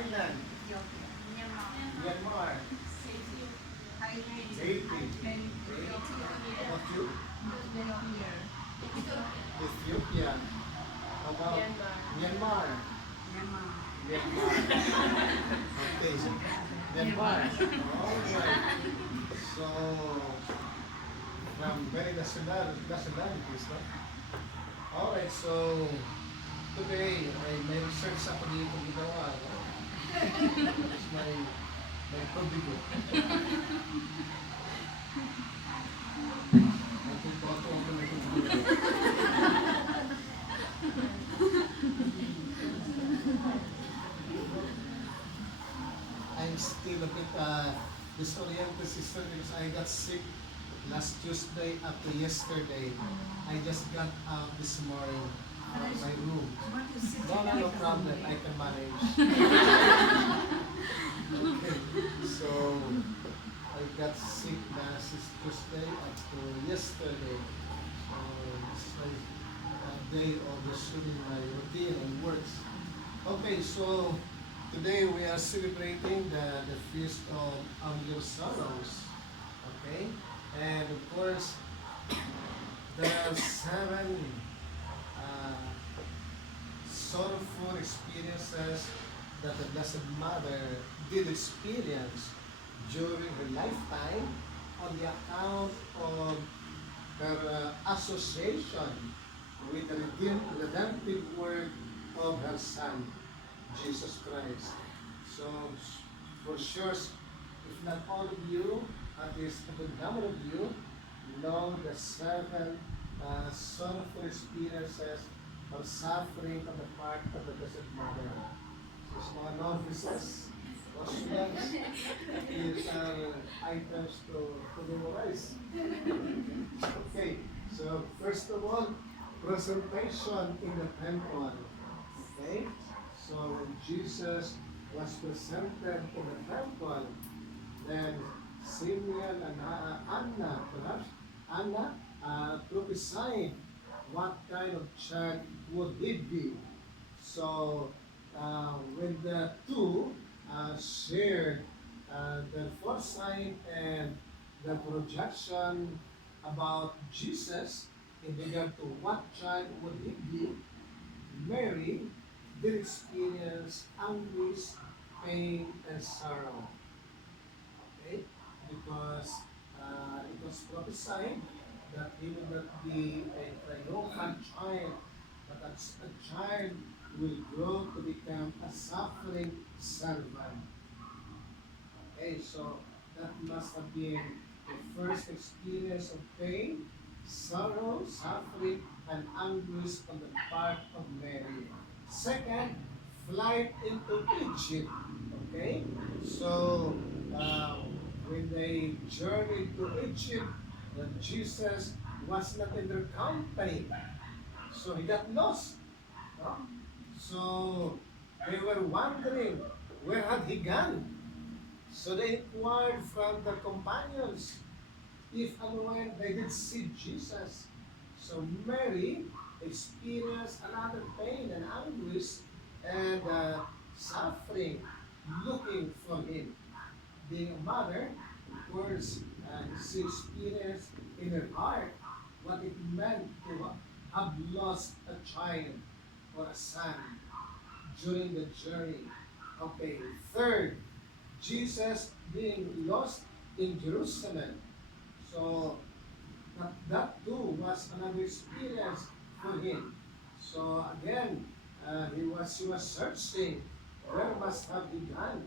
Thailand, Myanmar, Haiti. How about you? Ethiopia. How about Myanmar? Myanmar. Okay. Myanmar. Alright. So, from very nationalities, no? Alright, so today ay may research ako dito ginawa, no? It's my pagbigo. May pagbato ako may pagbigo. I'm still a bit disoriented, sister, because I got sick last Tuesday after yesterday. I just got out this morning from my room. No problem. I can manage. Okay. So, I got sick last Tuesday after yesterday. So, it's like a day of resuming my routine and works. Okay, so today we are celebrating the feast of Our Sorrows. Okay? And of course, there are 7 sorrowful experiences that the Blessed Mother did experience during her lifetime on the account of her association with the redemptive work of her Son, Jesus Christ. So, for sure, if not all of you, at least a good number of you, know the 7 sorrowful experiences of suffering on the part of the Blessed Mother. So, sa mga novices, o students, these are items to memorize. Okay, so first of all, presentation in the temple. Okay, so when Jesus was presented in the temple, then Simeon and Anna, perhaps Anna, prophesied what kind of child would it be. So when the two shared the foresight and the projection about Jesus in regard to what child would it be, Mary did experience anguish, pain, and sorrow. Okay? Because it was prophesied that he would not be a triumphant child, but a child will grow to become a suffering servant. Okay, so that must have been the first experience of pain, sorrow, suffering, and anguish on the part of Mary. Second, flight into Egypt. Okay, so when they journeyed to Egypt, Jesus was not in their company, so he got lost. No? So they were wondering, where had he gone? So they inquired from their companions if and when they did see Jesus. So Mary experienced another pain and anguish and suffering looking for him. Being a mother, of course, she experienced in her heart what it meant to have lost a child or a son during the journey. Okay, third, Jesus being lost in Jerusalem. So that too was another experience for him. So again, he was searching, where must have he gone?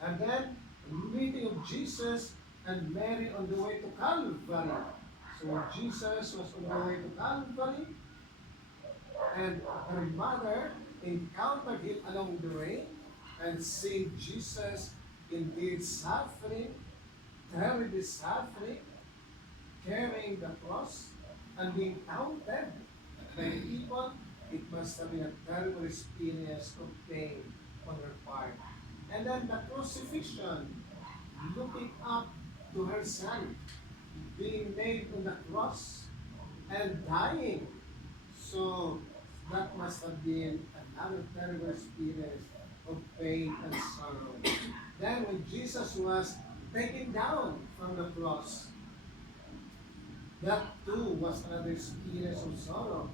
And then meeting of Jesus and Mary on the way to Calvary. So Jesus was on the way to Calvary, and her mother encountered him along the way, and seeing Jesus indeed suffering, terribly suffering, carrying the cross, and being counted by people, it must have been a terrible experience of pain on her part. And then the crucifixion, looking up to her son, being nailed on the cross and dying. So that must have been another terrible experience of pain and sorrow. Then when Jesus was taken down from the cross, that too was another experience of sorrow.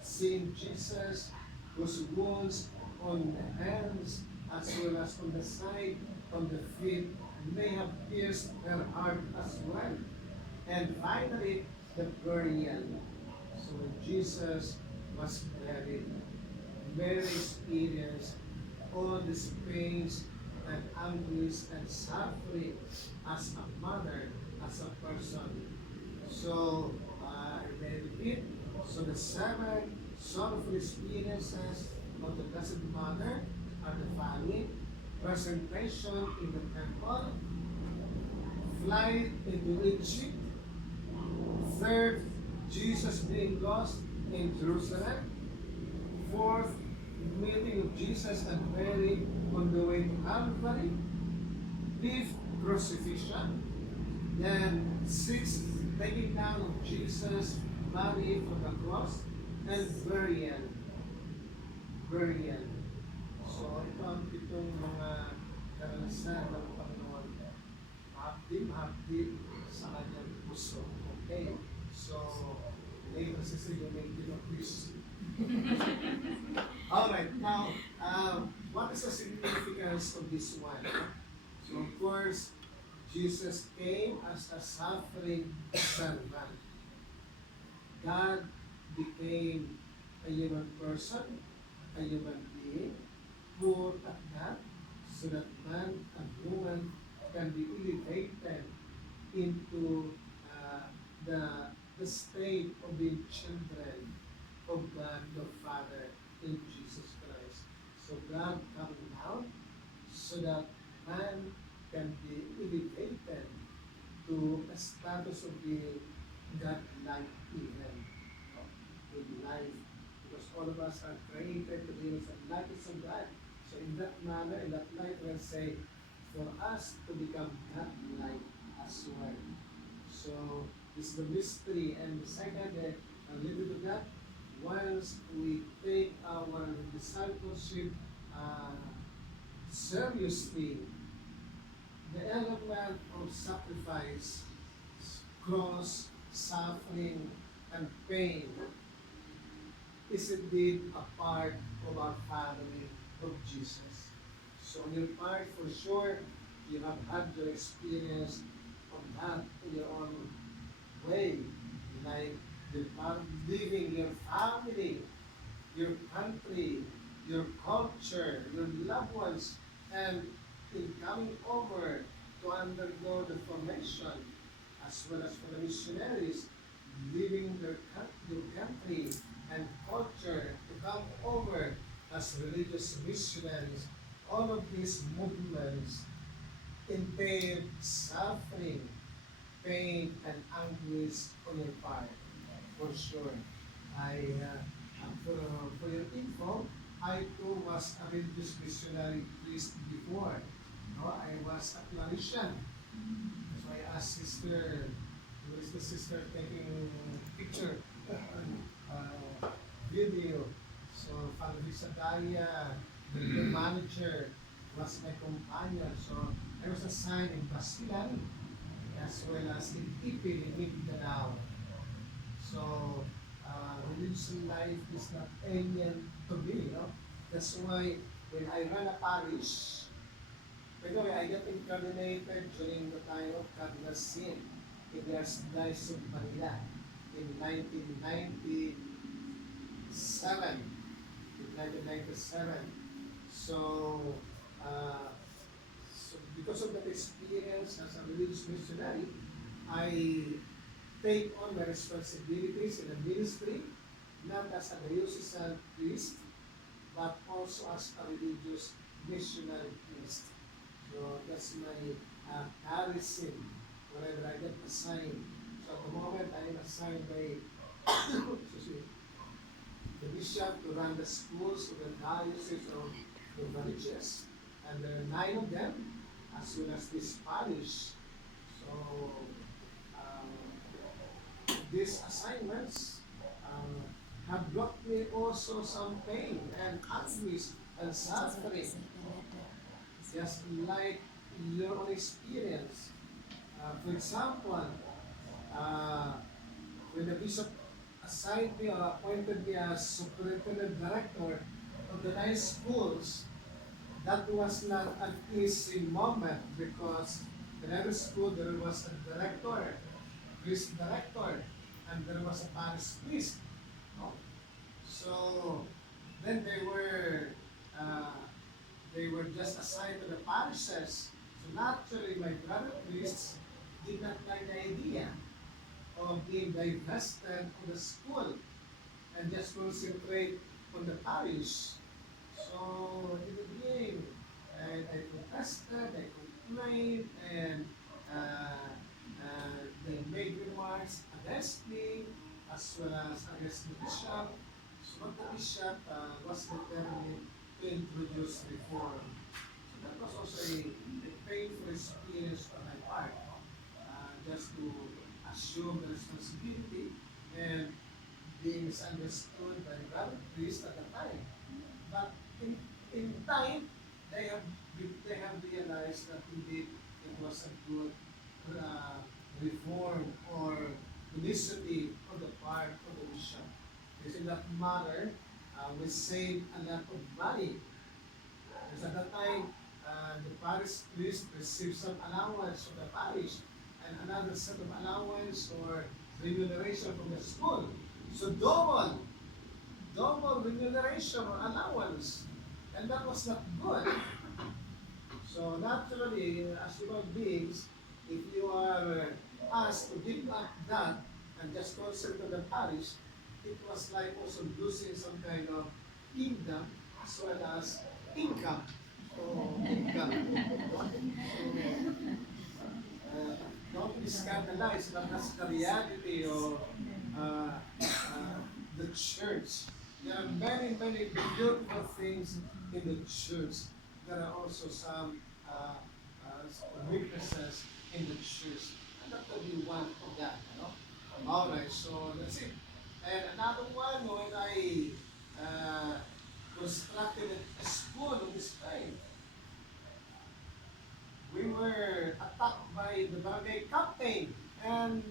Seeing Jesus, whose wounds on the hands as well as on the side, on the feet, may have pierced her heart as well. And finally, the burial. So when Jesus was buried, Mary experienced all these pains and anguish and suffering as a mother, as a person. So, may I repeat, so the seven sorrowful experiences of the Blessed Mother are the following: presentation in the temple, flight into Egypt, third, Jesus being lost in Jerusalem, fourth, meeting of Jesus and Mary on the way to Calvary, fifth, crucifixion, then sixth, taking down of Jesus' body from the cross, and burial. Burial. So ito ang pitong mga karanasan ng Panginoon. Mahapdim sa kanyang puso. Okay? So, later sister, you may give a quiz. Alright, now, what is the significance of this one? So, of course, Jesus came as a suffering servant. God became a human person, a human being, poor at that, so that man and woman can be elevated into the state of being children of God the Father in Jesus Christ. So God coming down so that man can be elevated to a status of being God-like even in life. Because all of us are created to be in the likeness of God. So in that manner, in that light, we'll say, for us to become God-like as well. So this is the mystery. And the second, related to that, once we take our discipleship seriously, the element of sacrifice, cross, suffering, and pain is indeed a part of our family of Jesus. So on your part, for sure, you have had your experience of that in your own way, like leaving your family, your country, your culture, your loved ones, and in coming over to undergo the formation, as well as for the missionaries, leaving your country and culture to come over as religious missionaries. All of these movements entail suffering, pain, and anguish on your part, for sure. For your info, I too was a religious missionary priest before. No, I was a Clarician. So I asked sister, who is the sister taking picture, video. So Father Visadalia, the manager, was my companion. So I was assigned in Basilan as well as in Ipil, in Mindanao. So religious life is not alien to me, you know. That's why when I run a parish, by the way, I got incarnated during the time of Cardinal Sin in the Archdiocese of Manila in 1997. In 1997. So, so because of that experience as a religious missionary, I take on my responsibilities in the ministry, not as a diocesan priest, but also as a religious missionary priest. So that's my garrison whenever I get assigned. So at the moment I am assigned by the bishop to run the schools of the diocese of the villages. And there are 9 of them, as well as this parish. So these assignments have brought me also some pain and anguish and suffering. just like your own experience. For example, uh, when the bishop assigned me or appointed me as superintendent director of the 9 schools, that was not an easy moment because in every school there was a director, priest director, and there was a parish priest. No? So then uh, they were just assigned to the parishes. So naturally, my brother priests did not like the idea of being divested of the school and just concentrate on the parish. So in the beginning, I protested, I complained, and they made remarks against me as well as against the bishop. So but the bishop was determined to introduce reform. So that was also a painful experience on my part, just to assume the responsibility and being misunderstood by the brother priest at the time. But in time, they have they have realized that indeed it was a good uh, reform or initiative on the part of the bishop. Because in that manner, we saved a lot of money. Because at that time, the parish priest received some allowance from the parish and another set of allowance or remuneration from the school. So double remuneration or allowance. And that was not good. So naturally, as human beings, if you are asked to give up that and just concentrate on the parish, it was like also losing some kind of kingdom as well as income. So income. Don't be scandalized, but that's the reality of uh, the church. There are many, many beautiful things in the church. There are also some weaknesses in the church. And that will be one of that, you know. Alright, so that's it. And another one, when I constructed a school in Spain, we were attacked by the barangay captain and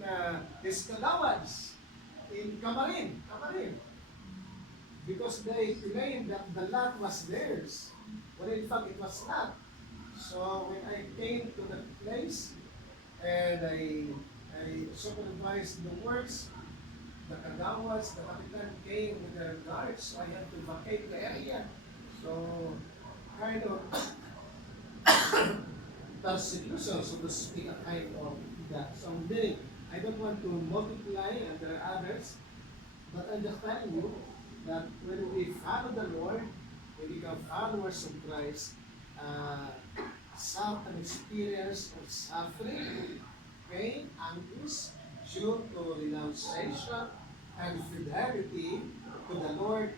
his kalawans in Camarin, because they claimed that the land was theirs, when in fact it was not. So when I came to the place and I supervised the works, the kagawas, the kapitan came with their guards, so I had to vacate the area. So kind of persecution, so to speak, a kind of that. So meaning, I don't want to multiply, and there are others, but I'm just telling you that when we follow the Lord, we become followers of Christ, some an experience of suffering, pain, anguish, due to renunciation and fidelity to the Lord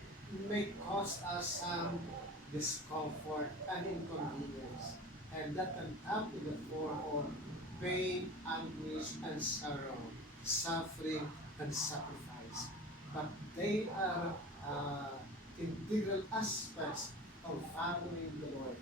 may cause us some discomfort and inconvenience. And that can come in the form of pain, anguish, and sorrow, suffering, and sacrifice. But they are integral aspects of following the Lord.